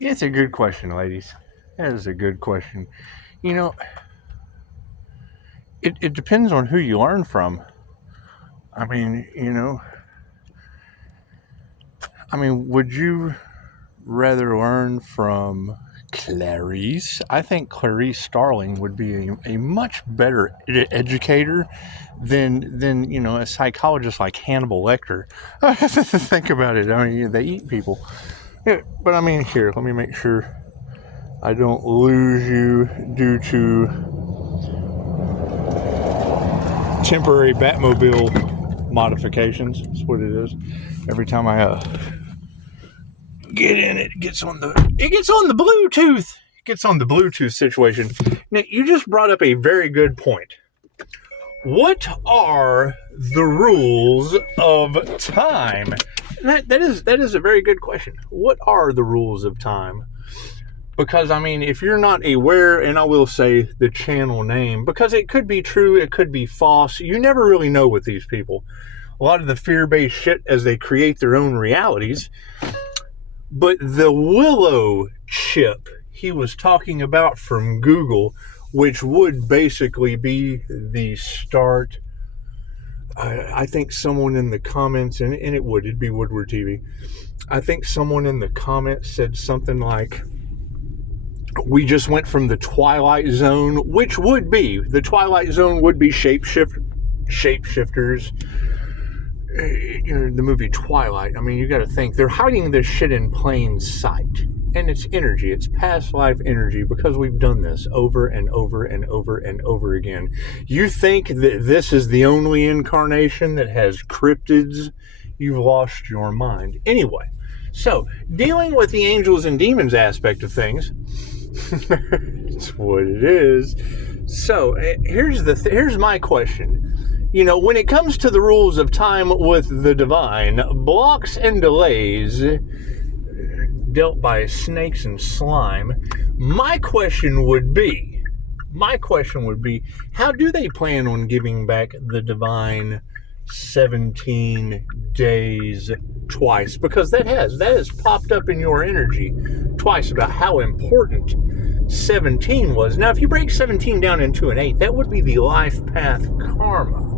It's a good question, ladies. That is a good question. You know, it depends on who you learn from. I mean, would you rather learn from Clarice? I think Clarice Starling would be a much better educator than a psychologist like Hannibal Lecter. Think about it. I mean, they eat people. Yeah, but I mean, here, let me make sure I don't lose you due to temporary Batmobile modifications. That's what it is. Every time I get in, it gets on the Bluetooth. It gets on the Bluetooth situation. Now, you just brought up a very good point. What are the rules of time? That is a very good question. What are the rules of time? Because, I mean, if you're not aware, and I will say the channel name, because it could be true, it could be false. You never really know with these people. A lot of the fear-based shit as they create their own realities. But the willow chip he was talking about from Google, which would basically be the start. I think someone in the comments, and it'd be Woodward TV. I think someone in the comments said something like, we just went from the Twilight Zone, which would be, the Twilight Zone would be shapeshifters. The movie Twilight, I mean, you got to think, they're hiding this shit in plain sight. And it's energy, it's past life energy, because we've done this over and over and over and over again. You think that this is the only incarnation that has cryptids? You've lost your mind. Anyway, so dealing with the angels and demons aspect of things, it's what it is. So here's my question. When it comes to the rules of time with the divine, blocks and delays dealt by snakes and slime, my question would be, how do they plan on giving back the divine 17 days twice? Because that has popped up in your energy twice about how important 17 was. Now, if you break 17 down into an 8, that would be the life path karma.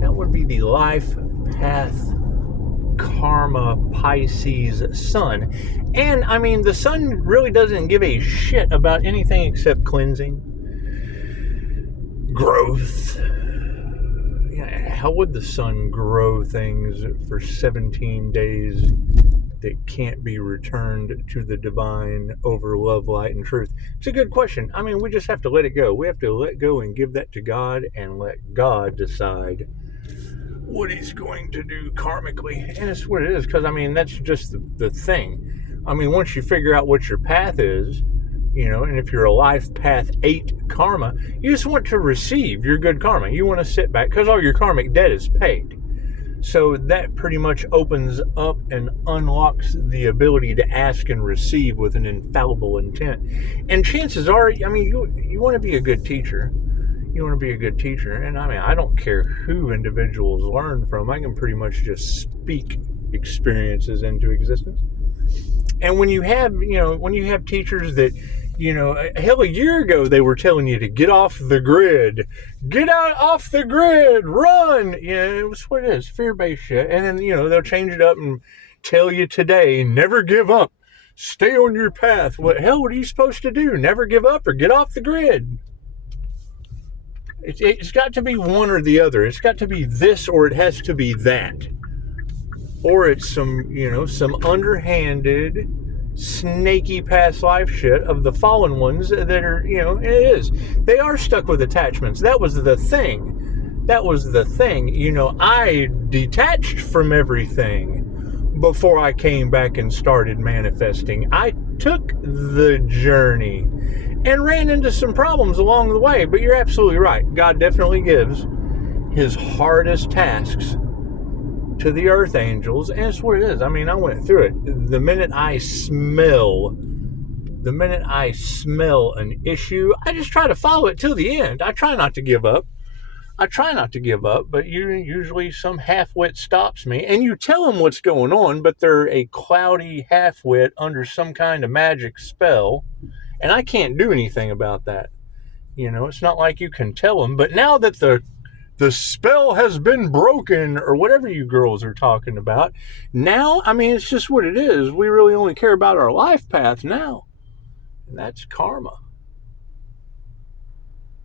That would be the life path karma Pisces sun. And I mean, the sun really doesn't give a shit about anything except cleansing, growth. How would the sun grow things for 17 days that can't be returned to the divine over love, light, and truth? It's a good question. I mean, we just have to let it go. We have to let go and give that to God and let God decide what he's going to do karmically. And it's what it is, because I mean, that's just the thing. I mean, once you figure out what your path is, and if you're a life path 8 karma, you just want to receive your good karma. You want to sit back because all your karmic debt is paid. So that pretty much opens up and unlocks the ability to ask and receive with an infallible intent. And chances are, I mean, you want to be a good teacher. And I mean, I don't care who individuals learn from. I can pretty much just speak experiences into existence. And when you have teachers that, hell, a year ago they were telling you to get off the grid, get out off the grid, run. It was what it is, fear-based shit. And then, they'll change it up and tell you today, never give up, stay on your path. What are you supposed to do? Never give up or get off the grid? It's got to be one or the other. It's got to be this or it has to be that. Or it's some underhanded, snaky past life shit of the fallen ones that are, it is. They are stuck with attachments. That was the thing. I detached from everything before I came back and started manifesting. I took the journey and ran into some problems along the way, but you're absolutely right. God definitely gives his hardest tasks to the earth angels, and it's what it is. I mean, I went through it. The minute I smell an issue, I just try to follow it till the end. I try not to give up. I try not to give up, but usually some half-wit stops me, and you tell them what's going on, but they're a cloudy half-wit under some kind of magic spell, and I can't do anything about that. It's not like you can tell them, but now that the spell has been broken, or whatever you girls are talking about, now, it's just what it is. We really only care about our life path now, and that's karma.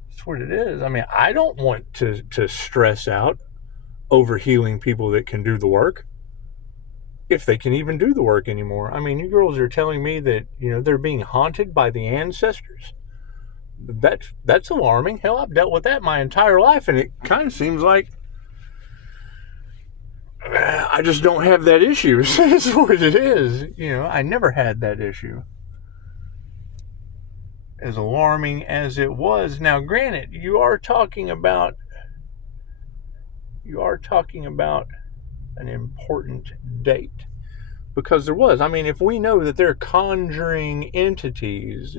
That's what it is. I don't want to stress out over healing people that can do the work, if they can even do the work anymore. You girls are telling me that, they're being haunted by the ancestors. That's alarming. Hell, I've dealt with that my entire life, and it kind of seems like I just don't have that issue. That's what it is. I never had that issue. As alarming as it was. Now, granted, you are talking about an important date, because there was. If we know that they're conjuring entities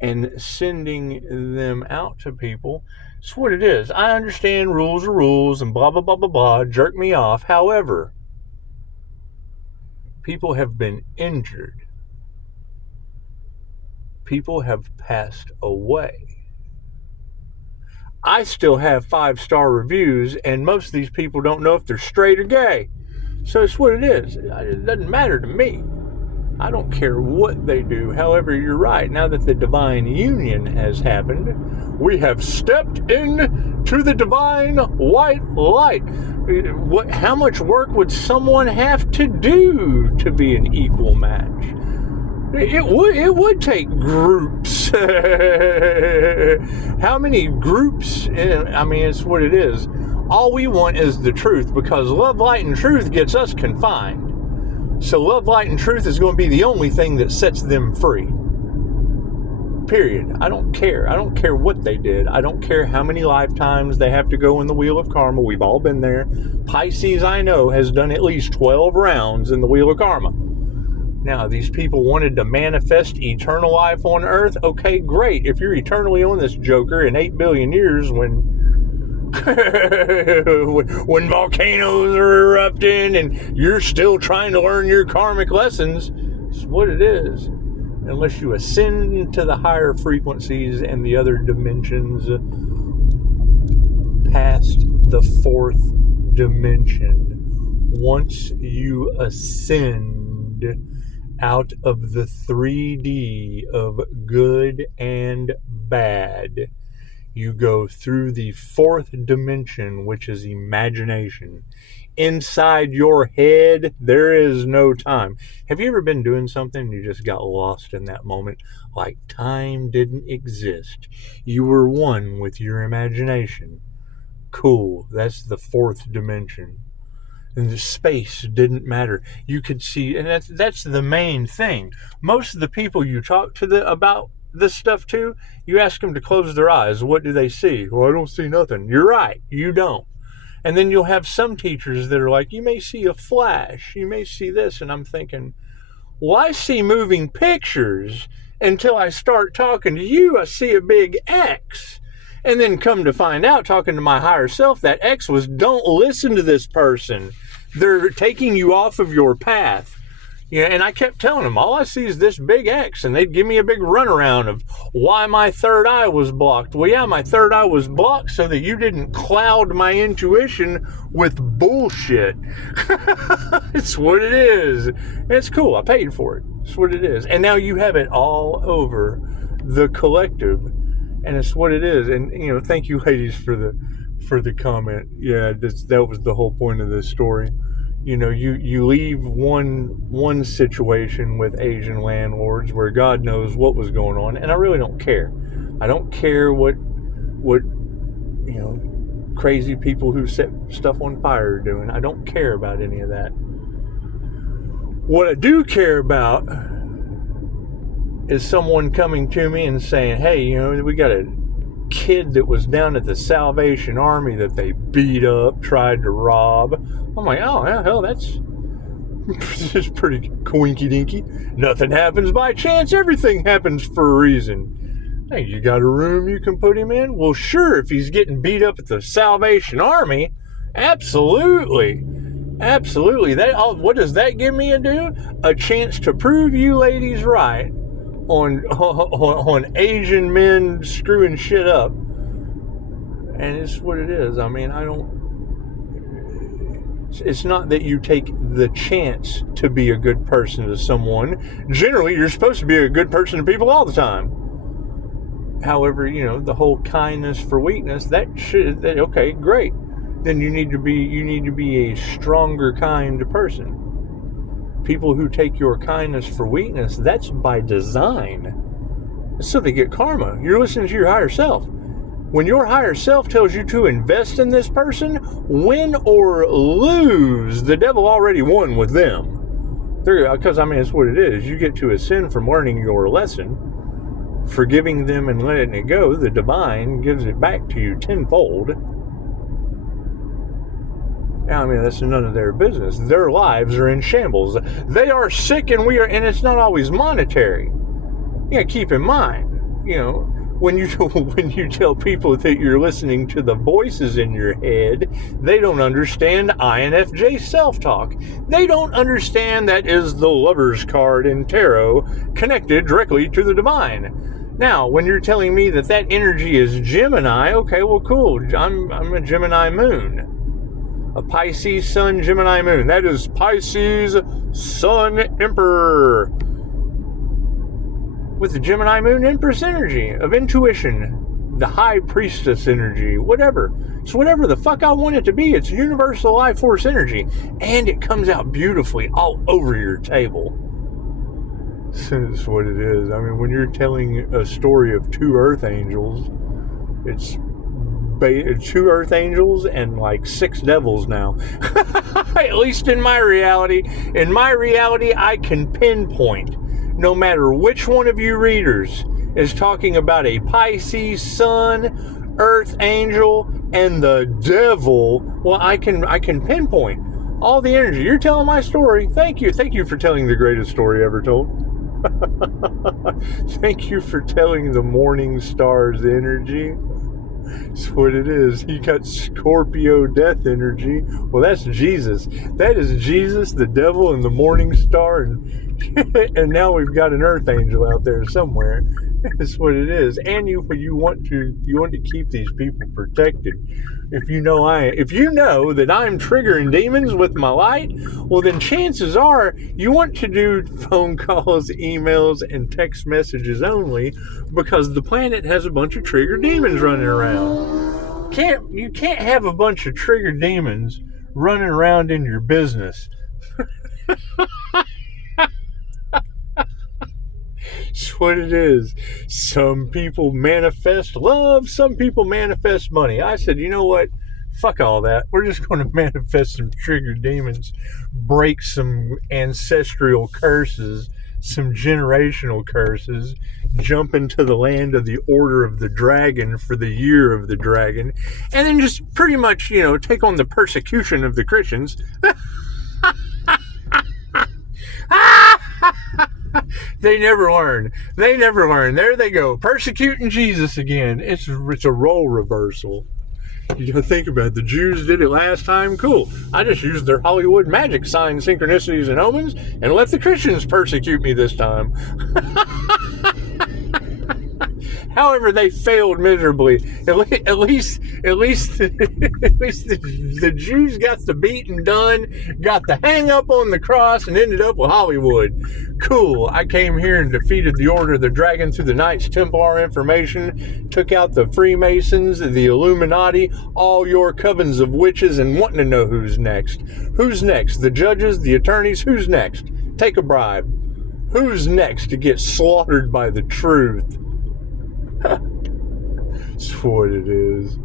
and sending them out to people, it's what it is. I understand rules are rules and blah, blah, blah, blah, blah, jerk me off. However, people have been injured. People have passed away. I still have 5-star reviews, and most of these people don't know if they're straight or gay. So it's what it is. It doesn't matter to me. I don't care what they do. However, you're right. Now that the divine union has happened, we have stepped into the divine white light. How much work would someone have to do to be an equal match? It would take groups. How many groups? It's what it is. All we want is the truth, because love, light, and truth gets us confined. So love, light, and truth is going to be the only thing that sets them free. Period. I don't care. I don't care what they did. I don't care how many lifetimes they have to go in the wheel of karma. We've all been there. Pisces, I know, has done at least 12 rounds in the wheel of karma. Now, these people wanted to manifest eternal life on Earth. Okay, great. If you're eternally on this joker in 8 billion years when when volcanoes are erupting and you're still trying to learn your karmic lessons, it's what it is. Unless you ascend to the higher frequencies and the other dimensions past the 4th dimension. Once you ascend out of the 3D of good and bad, you go through the 4th dimension, which is imagination. Inside your head, there is no time. Have you ever been doing something and you just got lost in that moment? Like time didn't exist. You were one with your imagination. Cool. That's the 4th dimension. And the space didn't matter. You could see, and that's the main thing. Most of the people you talk to about this stuff too, you ask them to close their eyes. What do they see? Well, I don't see nothing. You're right. You don't. And then you'll have some teachers that are like, you may see a flash. You may see this. And I'm thinking, well, I see moving pictures until I start talking to you. I see a big X. And then come to find out, talking to my higher self, that X was, don't listen to this person. They're taking you off of your path. And I kept telling them, all I see is this big X. And they'd give me a big runaround of why my third eye was blocked. Well, yeah, my third eye was blocked so that you didn't cloud my intuition with bullshit. It's what it is. And it's cool. I paid for it. It's what it is. And now you have it all over the collective. And it's what it is. And, thank you, ladies, for the comment. Yeah, that was the whole point of this story. You leave one situation with Asian landlords where God knows what was going on, and I really don't care. I don't care what crazy people who set stuff on fire are doing. I don't care about any of that. What I do care about is someone coming to me and saying, hey, we got a kid that was down at the Salvation Army that they beat up, tried to rob. I'm like, oh, hell, that's just pretty coinky dinky. Nothing happens by chance. Everything happens for a reason. Hey, you got a room you can put him in? Well, sure, if he's getting beat up at the Salvation Army, absolutely. Absolutely. What does that give me a chance to prove you ladies right on Asian men screwing shit up. And it's what it is. I mean, it's not that you take the chance to be a good person to someone. Generally, you're supposed to be a good person to people all the time. However, the whole kindness for weakness, okay, great. Then you need to be a stronger kind person. People who take your kindness for weakness, that's by design. So they get karma. You're listening to your higher self. When your higher self tells you to invest in this person, win or lose, the devil already won with them. Because, it's what it is. You get to ascend from learning your lesson, forgiving them and letting it go. The divine gives it back to you tenfold. That's none of their business. Their lives are in shambles. They are sick and and it's not always monetary. Keep in mind, when you tell people that you're listening to the voices in your head, they don't understand INFJ self-talk. They don't understand that is the lover's card in tarot connected directly to the divine. Now, when you're telling me that energy is Gemini, okay, well, cool. I'm a Gemini moon. A Pisces Sun Gemini moon. That is Pisces Sun Emperor. With the Gemini moon Empress energy of intuition. The High Priestess energy. Whatever. It's whatever the fuck I want it to be. It's universal life force energy. And it comes out beautifully all over your table. That's what it is. When you're telling a story of two earth angels, it's 2 earth angels and like 6 devils now. At least in my reality. In my reality, I can pinpoint, no matter which one of you readers is talking about a Pisces sun, earth angel, and the devil. Well, I can pinpoint all the energy. You're telling my story. Thank you. Thank you for telling the greatest story ever told. Thank you for telling the morning star's energy. That's what it is. You got Scorpio death energy. Well, that's Jesus. That is Jesus, the devil, and the morning star, and now we've got an earth angel out there somewhere. That's what it is. And you want to keep these people protected. If you know that I'm triggering demons with my light, well, then chances are you want to do phone calls, emails, and text messages only, because the planet has a bunch of triggered demons running around. You can't have a bunch of triggered demons running around in your business. That's what it is. Some people manifest love, some people manifest money. I said, you know what? Fuck all that. We're just going to manifest some triggered demons, break some ancestral curses, some generational curses, jump into the land of the Order of the Dragon for the Year of the Dragon, and then just pretty much, take on the persecution of the Christians. They never learn. There they go, persecuting Jesus again. It's a role reversal. You gotta think about it. The Jews did it last time. Cool. I just used their Hollywood magic signs, synchronicities, and omens, and let the Christians persecute me this time. However, they failed miserably. At least the Jews got the beating done, got the hang up on the cross, and ended up with Hollywood. Cool. I came here and defeated the Order of the Dragon through the Knights Templar information, took out the Freemasons, the Illuminati, all your covens of witches, and wanting to know who's next. Who's next? The judges, the attorneys, who's next? Take a bribe. Who's next to get slaughtered by the truth? That's what it is.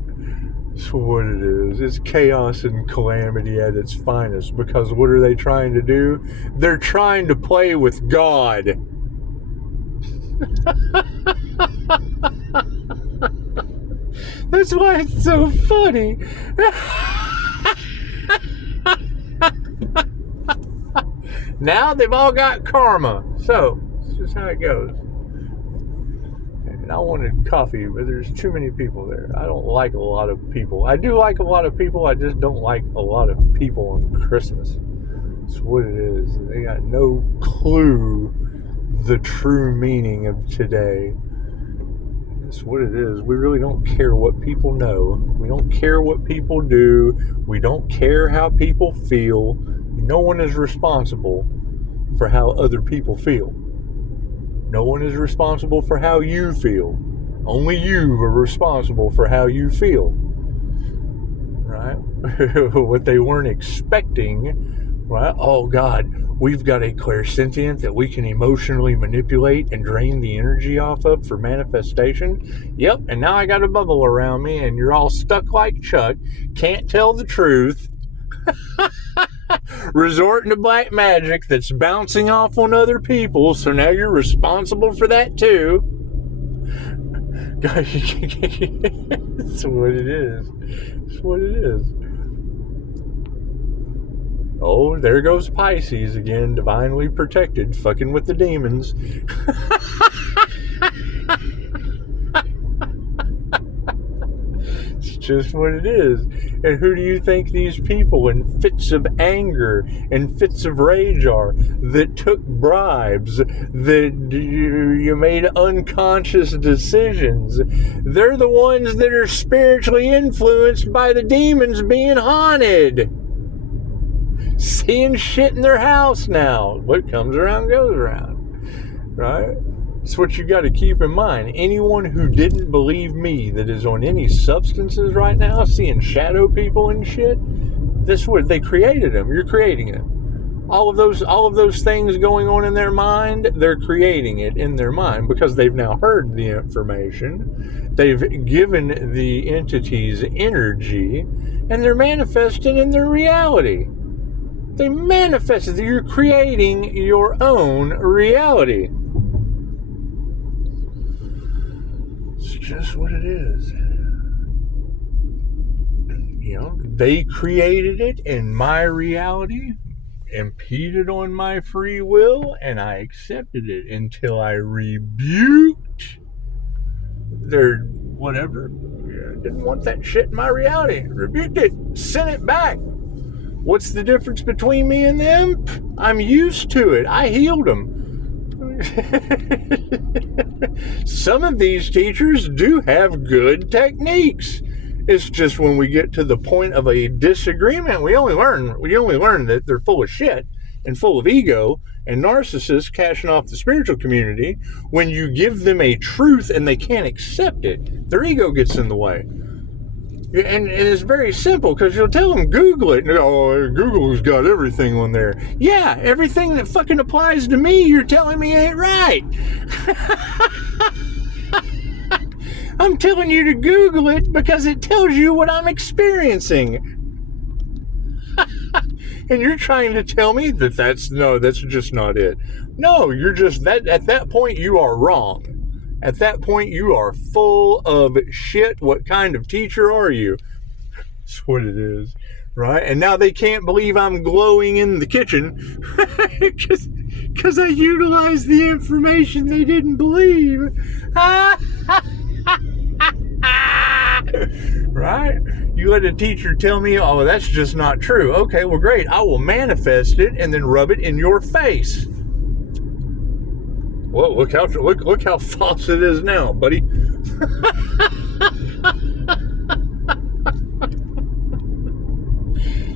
That's what it is. It's chaos and calamity at its finest. Because what are they trying to do? They're trying to play with God. That's why it's so funny. Now they've all got karma. So, that's just how it goes. and I wanted coffee, but there's too many people there. I don't like a lot of people. I do like a lot of people. I just don't like a lot of people on Christmas. That's what it is. They got no clue the true meaning of today. That's what it is. We really don't care what people know. We don't care what people do. We don't care how people feel. No one is responsible for how other people feel. No one is responsible for how you feel. Only you are responsible for how you feel. Right? What they weren't expecting, right? Oh God, we've got a clairsentient that we can emotionally manipulate and drain the energy off of for manifestation. Yep, and now I got a bubble around me and you're all stuck like Chuck, can't tell the truth. Resorting to black magic that's bouncing off on other people, so now you're responsible for that too. That's what it is. That's what it is. Oh, there goes Pisces again, divinely protected, fucking with the demons. It's just what it is. And who do you think these people in fits of anger and fits of rage are that took bribes, that you made unconscious decisions? They're the ones that are spiritually influenced by the demons being haunted. Seeing shit in their house now. What comes around goes around. Right? That's what you got to keep in mind. Anyone who didn't believe me that is on any substances right now, seeing shadow people and shit, this what they created them. You're creating it. All of those things going on in their mind, they're creating it in their mind because they've now heard the information. They've given the entities energy, and they're manifesting in their reality. They manifest it. You're creating your own reality. It's just what it is. You know, they created it in my reality, impeded on my free will, and I accepted it until I rebuked their whatever. Didn't want that shit in my reality. Rebuked it. Sent it back. What's the difference between me and them? I'm used to it. I healed them. Some of these teachers do have good techniques. It's just when we get to the point of a disagreement, we only learn that they're full of shit and full of ego and narcissists cashing off the spiritual community. When you give them a truth and they can't accept it, their ego gets in the way. And it's very simple because you'll tell them, Google it. And they go, oh, Google's got everything on there. Yeah, everything that fucking applies to me, you're telling me ain't right. I'm telling you to Google it because it tells you what I'm experiencing. And you're trying to tell me that that's just not it. No, you're just, that at that point you are wrong. At that point, you are full of shit. What kind of teacher are you? That's what it is, right? And now they can't believe I'm glowing in the kitchen because I utilized the information they didn't believe. Right? You let a teacher tell me, oh, that's just not true. Okay, well, great. I will manifest it and then rub it in your face. Whoa, look how false it is now, buddy.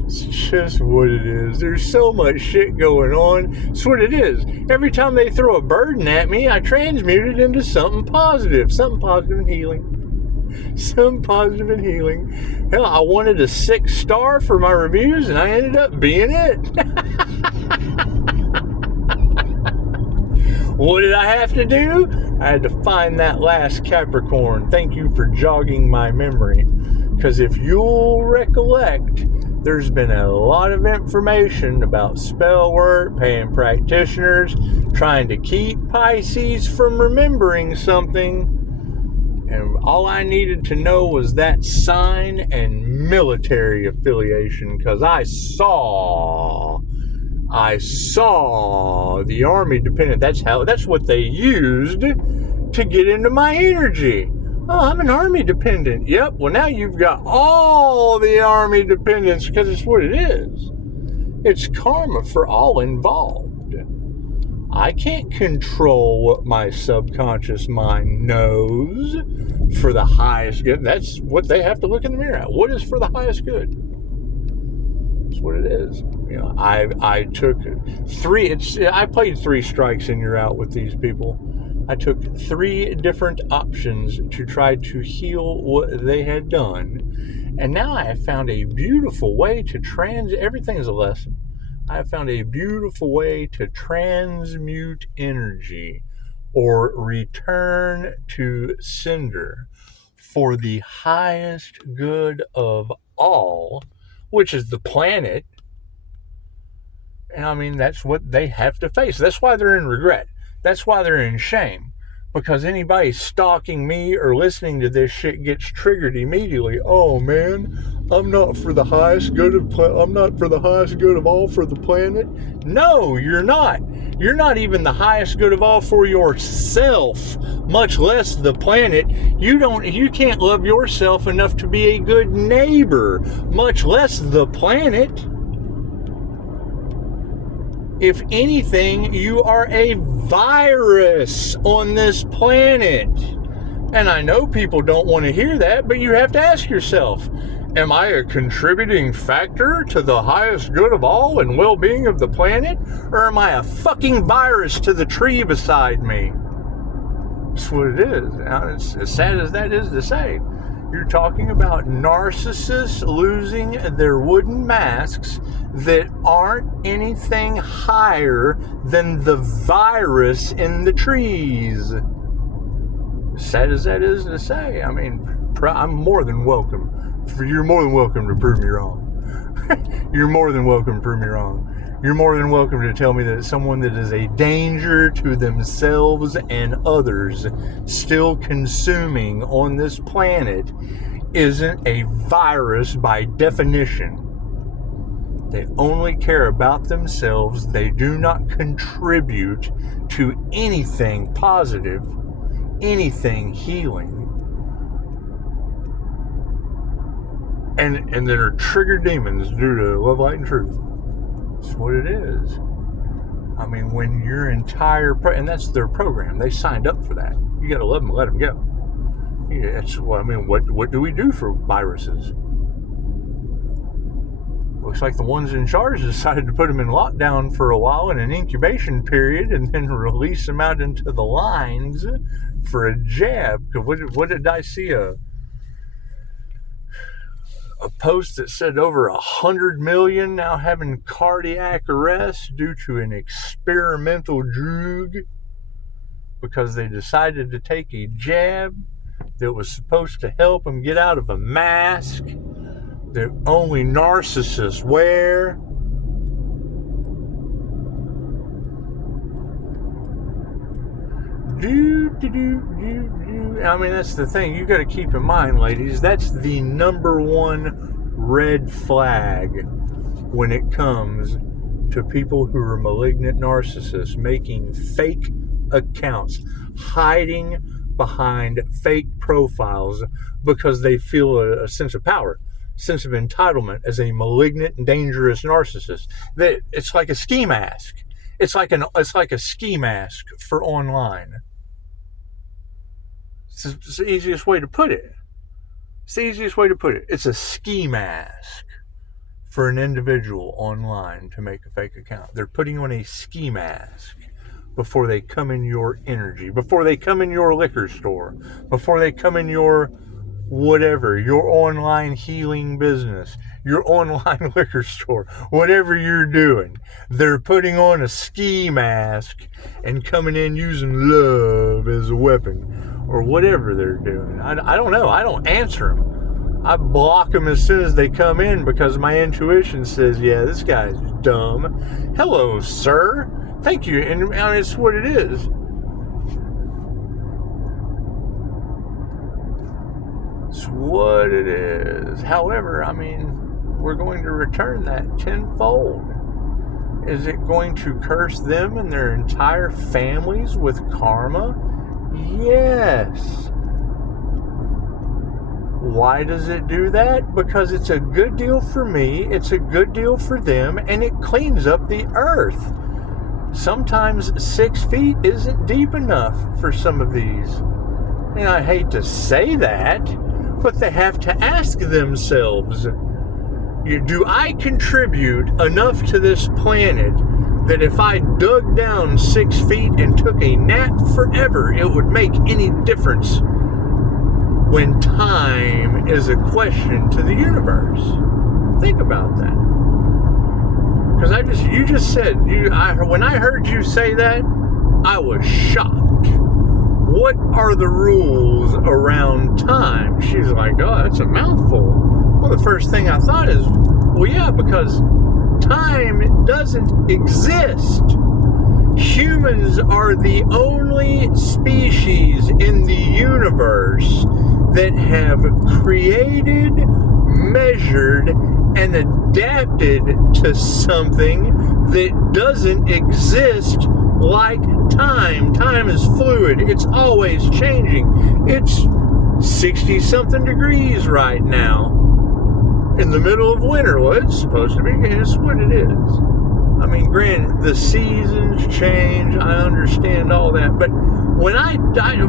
It's just what it is. There's so much shit going on. It's what it is. Every time they throw a burden at me, I transmute it into something positive and healing. Something positive and healing. Hell, I wanted a 6-star for my reviews, and I ended up being it. What did I have to do? I had to find that last Capricorn. Thank you for jogging my memory. Because if you'll recollect, there's been a lot of information about spell work, paying practitioners, trying to keep Pisces from remembering something. And all I needed to know was that sign and military affiliation. Because I saw the Army dependent. That's what they used to to get into my energy. Oh, I'm an army dependent. Yep, well now you've got all the army dependents because it's what it is. It's karma for all involved. I can't control what my subconscious mind knows for the highest good. That's what they have to look in the mirror at. What is for the highest good? That's what it is. I took I played 3 strikes and you're out with these people. I took 3 different options to try to heal what they had done. And now I have found a beautiful way to everything is a lesson. I have found a beautiful way to transmute energy or return to sender for the highest good of all, which is the planet. And I mean, that's what they have to face. That's why they're in regret. That's why they're in shame. Because anybody stalking me or listening to this shit gets triggered immediately. Oh man, I'm not for the highest good I'm not for the highest good of all for the planet. No, you're not. You're not even the highest good of all for yourself, much less the planet. You can't love yourself enough to be a good neighbor, much less the planet. If anything, you are a virus on this planet. And I know people don't want to hear that, but you have to ask yourself, am I a contributing factor to the highest good of all and well-being of the planet? Or am I a fucking virus to the tree beside me? That's what it is. Now, it's as sad as that is to say. You're talking about narcissists losing their wooden masks that aren't anything higher than the virus in the trees. Sad as that is to say, I mean, I'm more than welcome. You're more than welcome to prove me wrong. You're more than welcome to prove me wrong. You're more than welcome to tell me that someone that is a danger to themselves and others still consuming on this planet isn't a virus by definition. They only care about themselves. They do not contribute to anything positive, anything healing. And they're triggered demons due to love, light, and truth. That's what it is. I mean, when your entire and that's their program. They signed up for that. You got to love them and let them go. Yeah, what do we do for viruses? Looks like the ones in charge decided to put them in lockdown for a while in an incubation period and then release them out into the lines for a jab. What did I see? A post that said over 100 million now having cardiac arrest due to an experimental drug because they decided to take a jab that was supposed to help them get out of a mask that only narcissists wear. I mean, that's the thing. You got to keep in mind, ladies, that's the number one red flag when it comes to people who are malignant narcissists, making fake accounts, hiding behind fake profiles because they feel a sense of power, sense of entitlement as a malignant and dangerous narcissist. It's like a ski mask. It's like a ski mask for online. It's the easiest way to put it. It's a ski mask for an individual online to make a fake account. They're putting on a ski mask before they come in your energy, before they come in your liquor store, before they come in your whatever, your online healing business, your online liquor store, whatever you're doing. They're putting on a ski mask and coming in using love as a weapon or whatever they're doing. I don't know. I don't answer them. I block them as soon as they come in because my intuition says, yeah, this guy's dumb. Hello, sir. Thank you. And I mean, it's what it is. It's what it is. However, I mean, we're going to return that tenfold. Is it going to curse them and their entire families with karma Yes. Why does it do that? Because it's a good deal for me, it's a good deal for them, and it cleans up the earth. Sometimes 6 feet isn't deep enough for some of these. And I hate to say that, but they have to ask themselves, do I contribute enough to this planet that if I dug down 6 feet and took a nap forever, it would make any difference when time is a question to the universe? Think about that. Because you just said, when I heard you say that, I was shocked. What are the rules around time? She's like, oh, that's a mouthful. Well, the first thing I thought is, well, yeah, because time doesn't exist. Humans are the only species in the universe that have created, measured, and adapted to something that doesn't exist like time. Time is fluid. It's always changing. It's 60-something degrees right now in the middle of winter. Well, it's supposed to be. It's what it is. I mean, granted, the seasons change. I understand all that. But when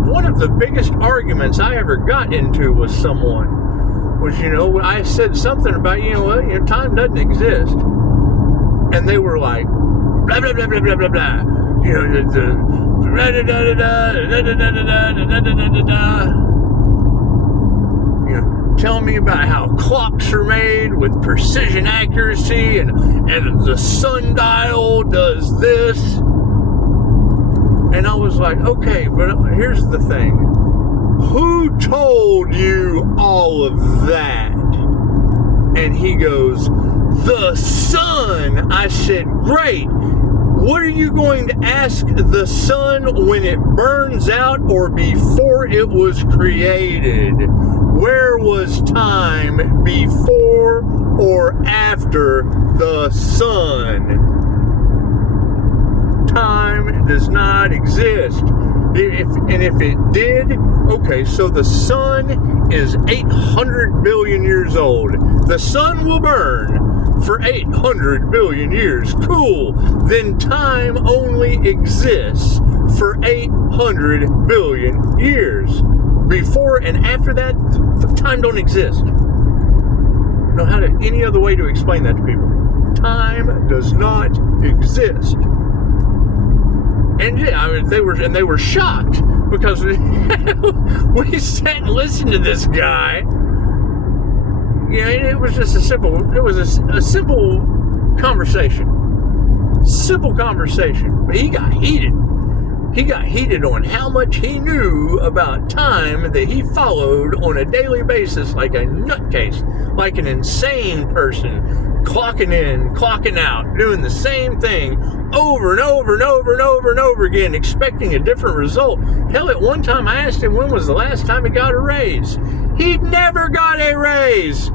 one of the biggest arguments I ever got into with someone was, I said something about, time doesn't exist. And they were like, blah, blah, blah, blah, blah, blah, blah. Telling me about how clocks are made with precision accuracy and the sundial does this. And I was like, okay, but here's the thing. Who told you all of that? And he goes, the sun. I said, great. What are you going to ask the sun when it burns out or before it was created? Where was time before or after the sun? Time does not exist. If it did, okay, so the sun is 800 billion years old. The sun will burn for 800 billion years. Cool. Then time only exists for 800 billion years. Before and after that, time don't exist. I don't know any other way to explain that to people. Time does not exist. And yeah, I mean, they were shocked because we sat and listened to this guy. It was just a simple conversation. Simple conversation. But he got heated. He got heated on how much he knew about time that he followed on a daily basis like a nutcase, like an insane person, clocking in, clocking out, doing the same thing over and over and over and over and over again, expecting a different result. Hell, at one time I asked him when was the last time he got a raise. He'd never got a raise.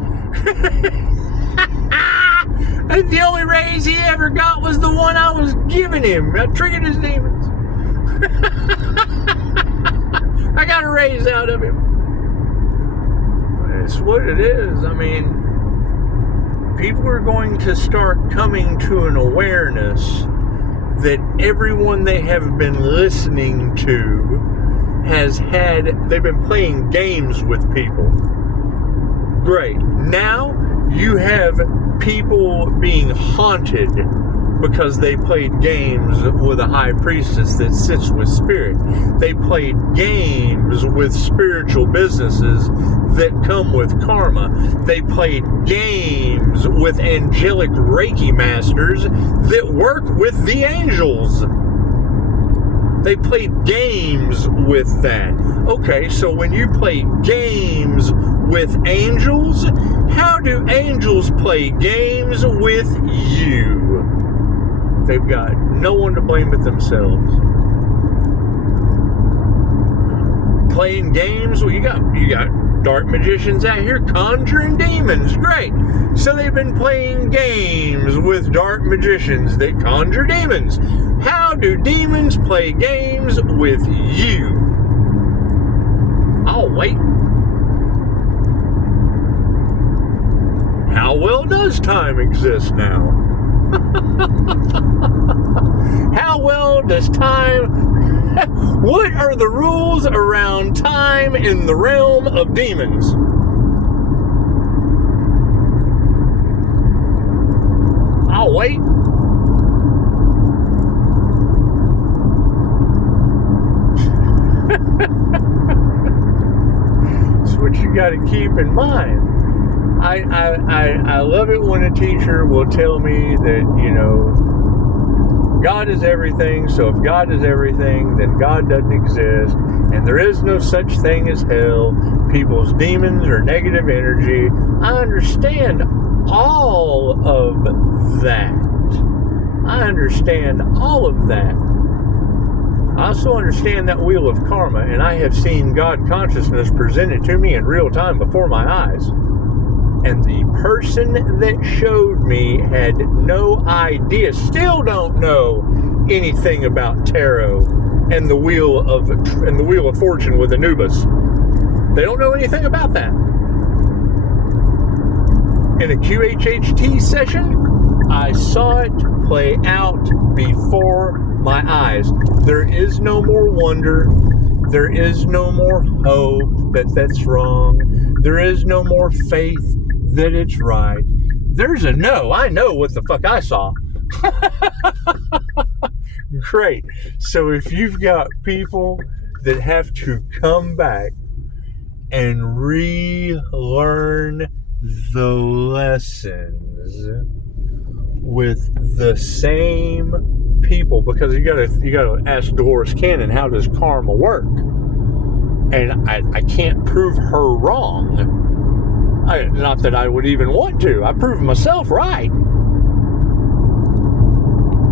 The only raise he ever got was the one I was giving him. I triggered his demons. I got a raise out of him. It's what it is. I mean, people are going to start coming to an awareness that everyone they have been listening to they've been playing games with people. Great. Now you have people being haunted because they played games with a high priestess that sits with spirit. They played games with spiritual businesses that come with karma. They played games with angelic Reiki masters that work with the angels. They played games with that. Okay, so when you play games with angels, how do angels play games with you? They've got no one to blame but themselves. Playing games, well, you got dark magicians out here conjuring demons. Great. So they've been playing games with dark magicians that conjure demons. How do demons play games with you? I'll wait. How well does time exist now? How well does time... What are the rules around time in the realm of demons? I'll wait. That's what you got to keep in mind. I love it when a teacher will tell me that, you know, God is everything, so if God is everything, then God doesn't exist, and there is no such thing as hell. People's demons are negative energy. I understand all of that. I understand all of that. I also understand that wheel of karma, and I have seen God consciousness presented to me in real time before my eyes. And the person that showed me had no idea, still don't know anything about tarot and the wheel of fortune with Anubis. They don't know anything about that. In a QHHT session, I saw it play out before my eyes. There is no more wonder. There is no more hope that that's wrong. There is no more faith that it's right. There's a no. I know what the fuck I saw. Great. So if you've got people that have to come back and relearn the lessons with the same people, because you gotta ask Dolores Cannon, how does karma work? And I can't prove her wrong. Not that I would even want to. I prove myself right.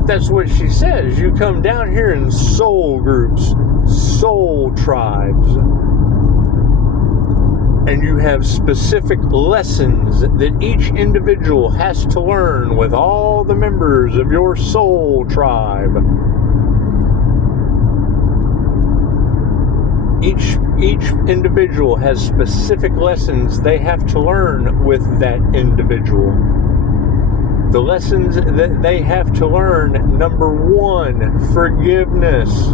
That's what she says. You come down here in soul groups, soul tribes, and you have specific lessons that each individual has to learn with all the members of your soul tribe. Each individual has specific lessons they have to learn with that individual. The lessons that they have to learn: number one, forgiveness.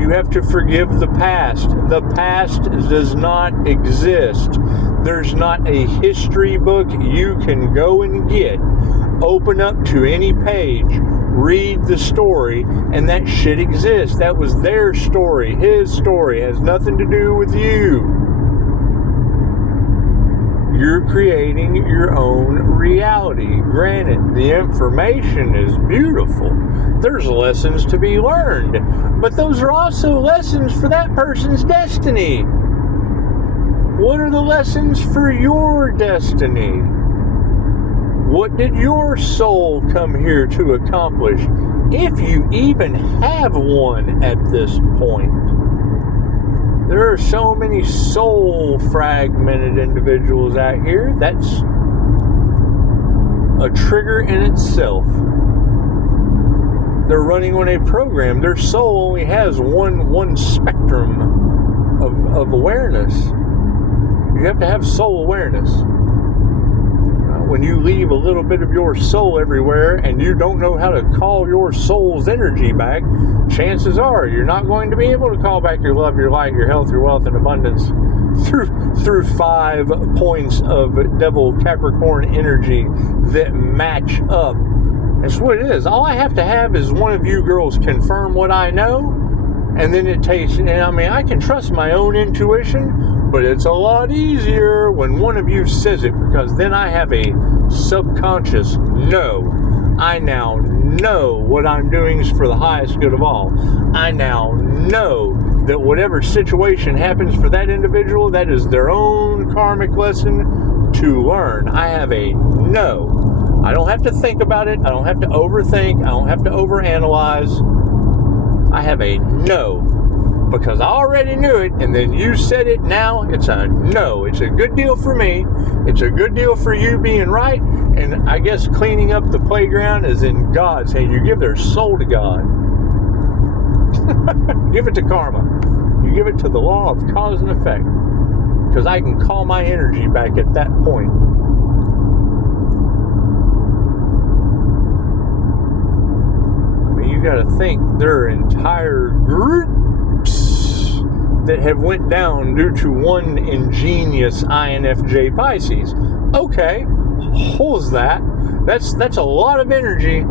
You have to forgive the past. The past does not exist. There's not a history book you can go and get. Open up to any page, read the story, and that shit exists. That was their story. His story has nothing to do with you. You're creating your own reality. Granted, the information is beautiful. There's lessons to be learned, but those are also lessons for that person's destiny. What are the lessons for your destiny? What did your soul come here to accomplish, if you even have one at this point? There are so many soul fragmented individuals out here. That's a trigger in itself. They're running on a program. Their soul only has one spectrum of awareness. You have to have soul awareness. When you leave a little bit of your soul everywhere and you don't know how to call your soul's energy back, chances are you're not going to be able to call back your love, your light, your health, your wealth, and abundance through 5 points of devil Capricorn energy that match up. That's what it is. All I have to have is one of you girls confirm what I know, and then it takes, and I mean, I can trust my own intuition, but it's a lot easier when one of you says it, because then I have a subconscious no. I now know what I'm doing is for the highest good of all. I now know that whatever situation happens for that individual, that is their own karmic lesson to learn. I have a no. I don't have to think about it. I don't have to overthink. I don't have to overanalyze. I have a no, because I already knew it, and then you said it. Now it's a no. It's a good deal for me. It's a good deal for you being right, and I guess cleaning up the playground is in God's hand. You give their soul to God. Give it to karma. You give it to the law of cause and effect. because I can call my energy back at that point. I mean, you got to think there are entire groups that have went down due to one ingenious INFJ Pisces. Okay, holds that. That's a lot of energy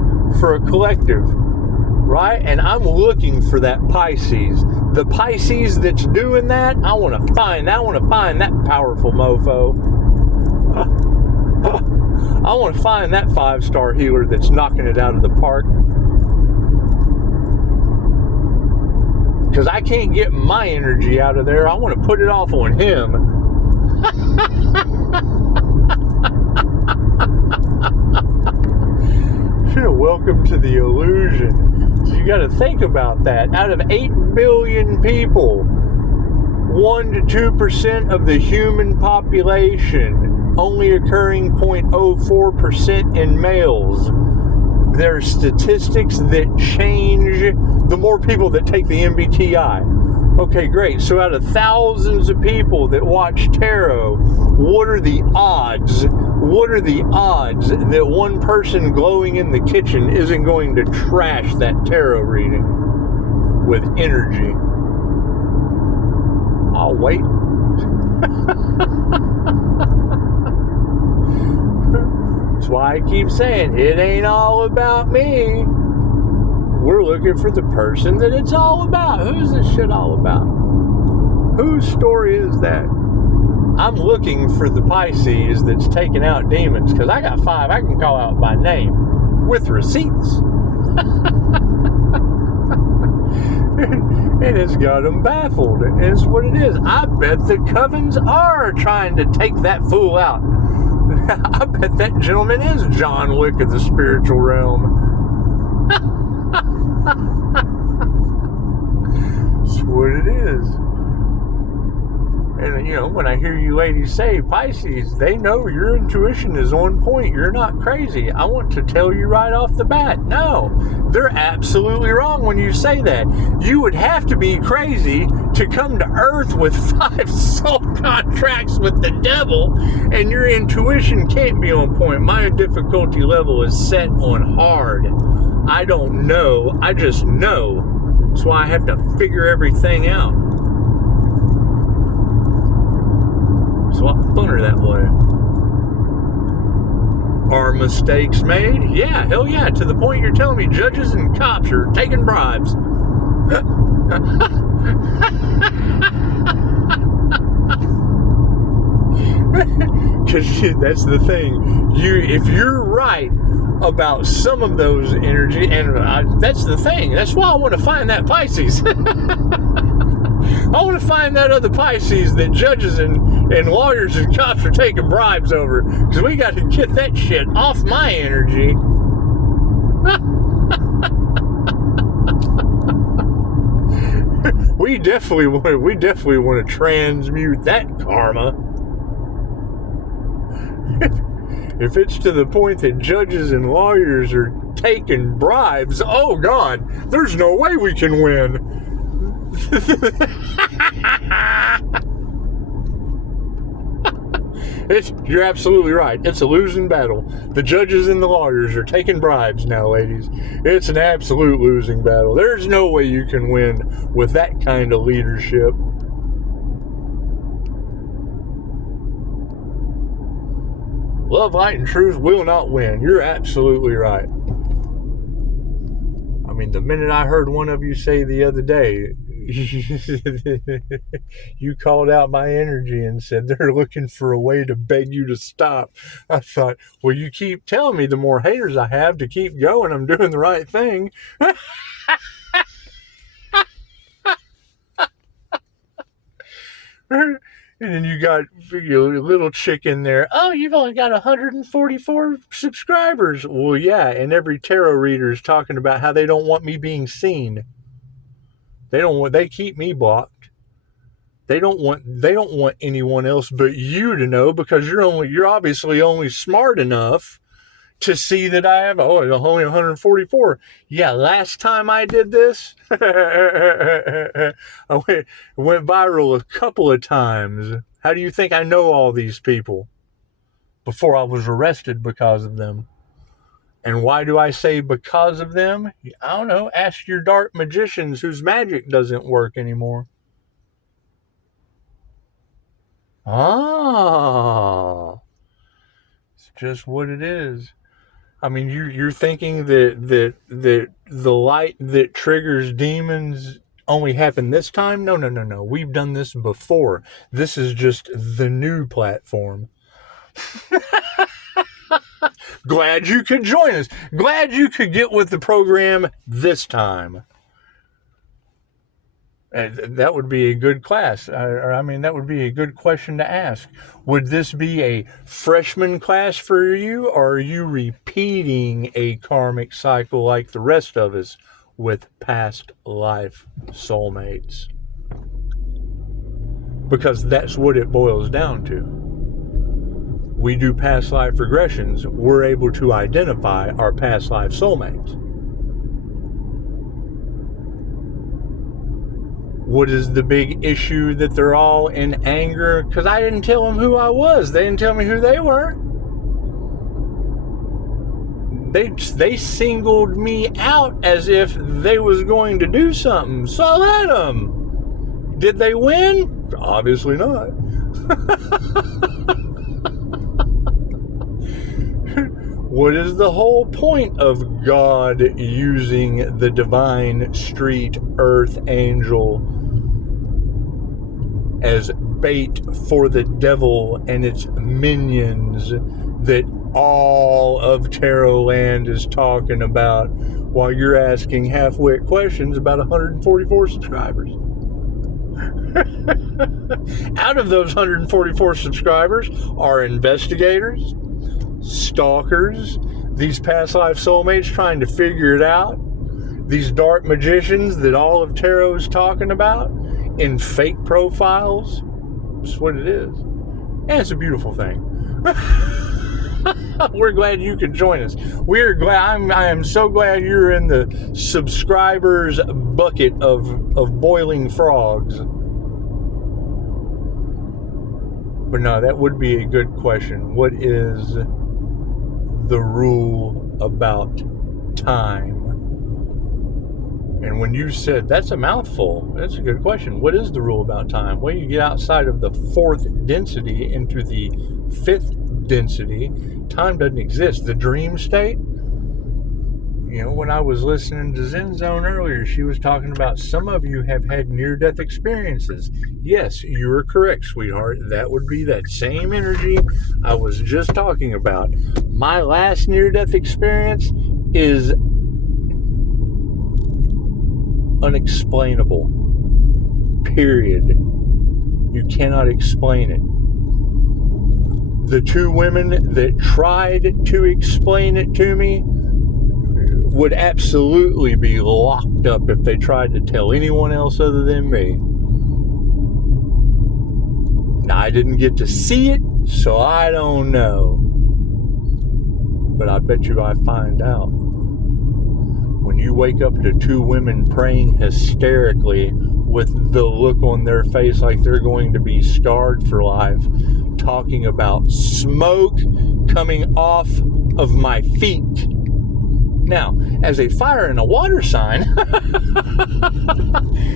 for a collective, right? And I'm looking for that Pisces. The Pisces that's doing that, I want to find that powerful mofo. I want to find that 5-star healer that's knocking it out of the park. Because I can't get my energy out of there. I want to put it off on him. Welcome to the illusion. So you got to think about that. Out of 8 billion people, 1 to 2% of the human population, only occurring 0.04% in males. There are statistics that change the more people that take the MBTI. Okay, great. So out of thousands of people that watch tarot, what are the odds? What are the odds that one person glowing in the kitchen isn't going to trash that tarot reading with energy? I'll wait. That's why I keep saying it ain't all about me. We're looking for the person that it's all about. Who's this shit all about? Whose story is that? I'm looking for the Pisces that's taking out demons, because I got 5 I can call out by name with receipts. And it's got them baffled. And it's what it is. I bet the covens are trying to take that fool out. I bet that gentleman is John Wick of the spiritual realm. That's what it is. And, you know, when I hear you ladies say Pisces, they know your intuition is on point. You're not crazy. I want to tell you right off the bat, no, they're absolutely wrong when you say that. You would have to be crazy to come to Earth with 5 soul contracts with the devil, and your intuition can't be on point. My difficulty level is set on hard. I don't know. I just know. That's why I have to figure everything out. It's a lot funner that way. Are mistakes made? Yeah, hell yeah. To the point you're telling me judges and cops are taking bribes. Because that's the thing. If you're right about some of those energy, and that's the thing. That's why I want to find that Pisces. I want to find that other Pisces that judges and lawyers and cops are taking bribes over, because we got to get that shit off my energy. We definitely want to transmute that karma. If it's to the point that judges and lawyers are taking bribes, oh God, there's no way we can win. You're absolutely right. It's a losing battle. The judges and the lawyers are taking bribes now, ladies. It's an absolute losing battle. There's no way you can win with that kind of leadership. Love, light, and truth will not win. You're absolutely right. I mean, the minute I heard one of you say the other day, you called out my energy and said they're looking for a way to beg you to stop. I thought, well, you keep telling me the more haters I have to keep going, I'm doing the right thing. And then you got your little chick in there. Oh, you've only got 144 subscribers. Well, yeah, and every tarot reader is talking about how they don't want me being seen. They keep me blocked. They don't want anyone else but you to know, because you're obviously only smart enough to see that I have only 144. Yeah, last time I did this, I went viral a couple of times. How do you think I know all these people before I was arrested because of them? And why do I say because of them? I don't know. Ask your dark magicians whose magic doesn't work anymore. Ah, it's just what it is. I mean, you're thinking that the light that triggers demons only happened this time? No. We've done this before. This is just the new platform. Glad you could join us. Glad you could get with the program this time. That would be a good class. That would be a good question to ask. Would this be a freshman class for you, or are you repeating a karmic cycle like the rest of us with past life soulmates? Because that's what it boils down to. We do past life regressions. We're able to identify our past life soulmates. What is the big issue that they're all in anger? Because I didn't tell them who I was. They didn't tell me who they were. They singled me out as if they was going to do something. So let them. Did they win? Obviously not. What is the whole point of God using the divine street earth angel as bait for the devil and its minions that all of Tarot Land is talking about, while you're asking half-wit questions about 144 subscribers? Out of those 144 subscribers are investigators, stalkers, these past life soulmates trying to figure it out, these dark magicians that all of tarot is talking about in fake profiles. That's what it is. And it's a beautiful thing. We're glad you could join us. We're glad. I am so glad you're in the subscribers bucket of boiling frogs. But no, that would be a good question. What is the rule about time? And when you said, that's a mouthful, that's a good question. What is the rule about time? Well, you get outside of the fourth density into the fifth density, time doesn't exist. The dream state, when I was listening to Zen Zone earlier, she was talking about some of you have had near-death experiences. Yes, you are correct, sweetheart. That would be that same energy I was just talking about. My last near-death experience is unexplainable. Period. You cannot explain it. The two women that tried to explain it to me would absolutely be locked up if they tried to tell anyone else other than me. Now, I didn't get to see it, so I don't know. But I bet you I find out. When you wake up to two women praying hysterically with the look on their face like they're going to be scarred for life, talking about smoke coming off of my feet. Now, as a fire and a water sign,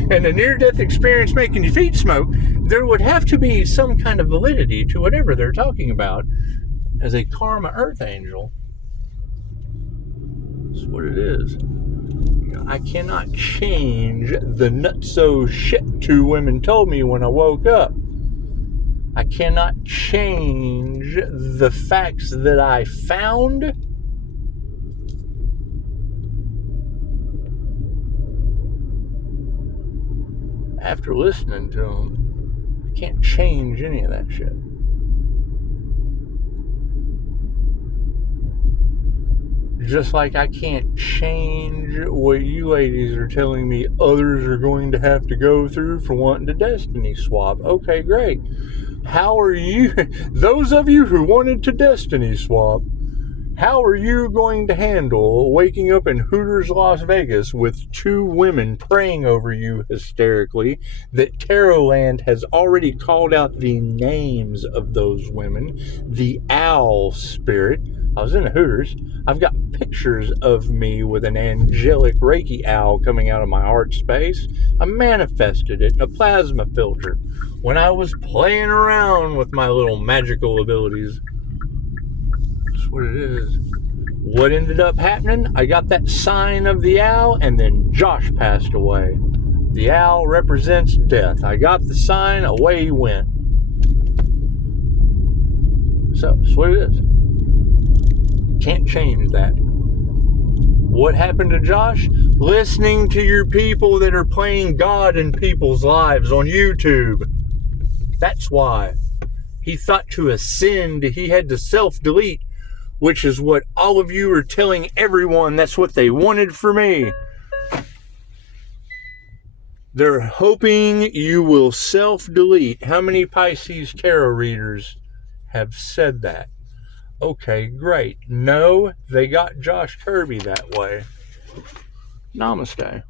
and a near-death experience making your feet smoke, there would have to be some kind of validity to whatever they're talking about. As a karma earth angel, that's what it is. I cannot change the nutso shit two women told me when I woke up. I cannot change the facts that I found. After listening to them, I can't change any of that shit. Just like I can't change what you ladies are telling me others are going to have to go through for wanting to destiny swap. Okay, great. How are you, those of you who wanted to destiny swap, How are you going to handle waking up in Hooters, Las Vegas with two women praying over you hysterically that Tarotland has already called out the names of those women? The owl spirit. I was in a Hooters. I've got pictures of me with an angelic Reiki owl coming out of my heart space. I manifested it in a plasma filter when I was playing around with my little magical abilities. That's what it is. What ended up happening? I got that sign of the owl, and then Josh passed away. The owl represents death. I got the sign, away he went. So, that's what it is. Can't change that. What happened to Josh? Listening to your people that are playing God in people's lives on YouTube. That's why. He thought to ascend, he had to self-delete, which is what all of you are telling everyone. That's what they wanted for me. They're hoping you will self-delete. How many Pisces tarot readers have said that? Okay, great. No, they got Josh Kirby that way. Namaste.